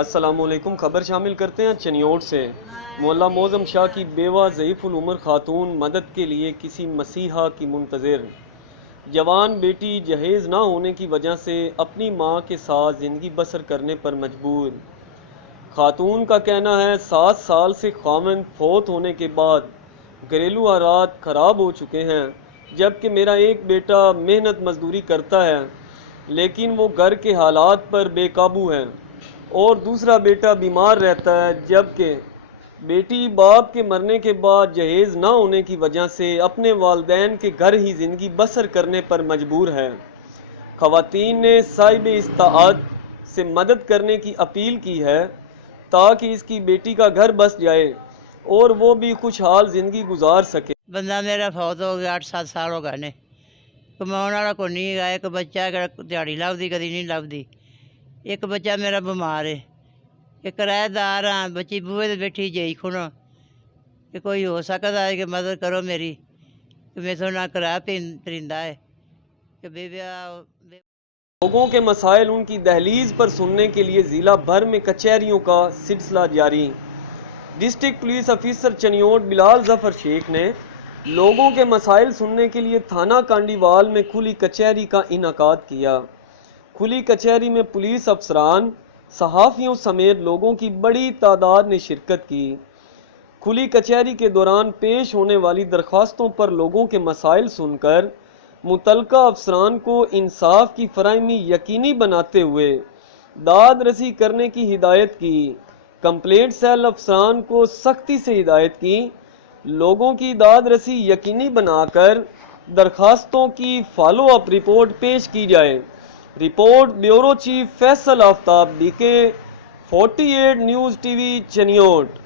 السلام علیکم۔ خبر شامل کرتے ہیں چنیوٹ سے۔ مولا موزم شاہ کی بیوہ ضعیف العمر خاتون مدد کے لیے کسی مسیحا کی منتظر۔ جوان بیٹی جہیز نہ ہونے کی وجہ سے اپنی ماں کے ساتھ زندگی بسر کرنے پر مجبور۔ خاتون کا کہنا ہے 7 سال سے خاوند فوت ہونے کے بعد گھریلو حالات خراب ہو چکے ہیں، جبکہ میرا ایک بیٹا محنت مزدوری کرتا ہے لیکن وہ گھر کے حالات پر بے قابو ہے، اور دوسرا بیٹا بیمار رہتا ہے، جبکہ بیٹی باپ کے مرنے کے بعد جہیز نہ ہونے کی وجہ سے اپنے والدین کے گھر ہی زندگی بسر کرنے پر مجبور ہے۔ خواتین نے صاحب استطاعت سے مدد کرنے کی اپیل کی ہے تاکہ اس کی بیٹی کا گھر بس جائے اور وہ بھی خوشحال زندگی گزار سکے۔ بندہ میرا فوت ہو گیا 8-7 سال ہو گئے نے، کماؤن والا کوئی نہیں ہے، ایک بچہ دیہڑی لبھی کدی نہیں لبھی، ایک بچہ میرا بیمار ہے، ایک کرایہ دار ہاں، بچی بوہے تے بیٹھی جئی کھنو کہ کوئی ہو سکتا ہے کہ مدد کرو میری، کہ میرے تو نہ کرایہ پرندہ ہے کہ لوگوں کے مسائل ان کی دہلیز پر سننے کے لیے ضلع بھر میں کچہریوں کا سلسلہ جاری۔ ڈسٹرکٹ پولیس افیسر چنیوٹ بلال ظفر شیخ نے لوگوں کے مسائل سننے کے لیے تھانہ کانڈیوال میں کھلی کچہری کا انعقاد کیا۔ کھلی کچہری میں پولیس افسران، صحافیوں سمیت لوگوں کی بڑی تعداد نے شرکت کی۔ کھلی کچہری کے دوران پیش ہونے والی درخواستوں پر لوگوں کے مسائل سن کر متعلقہ افسران کو انصاف کی فراہمی یقینی بناتے ہوئے داد رسی کرنے کی ہدایت کی۔ کمپلینٹ سیل افسران کو سختی سے ہدایت کی لوگوں کی داد رسی یقینی بنا کر درخواستوں کی فالو اپ رپورٹ پیش کی جائے۔ رپورٹ بیورو چیف فیصل آفتاب، BK 48 نیوز TV چنیوٹ۔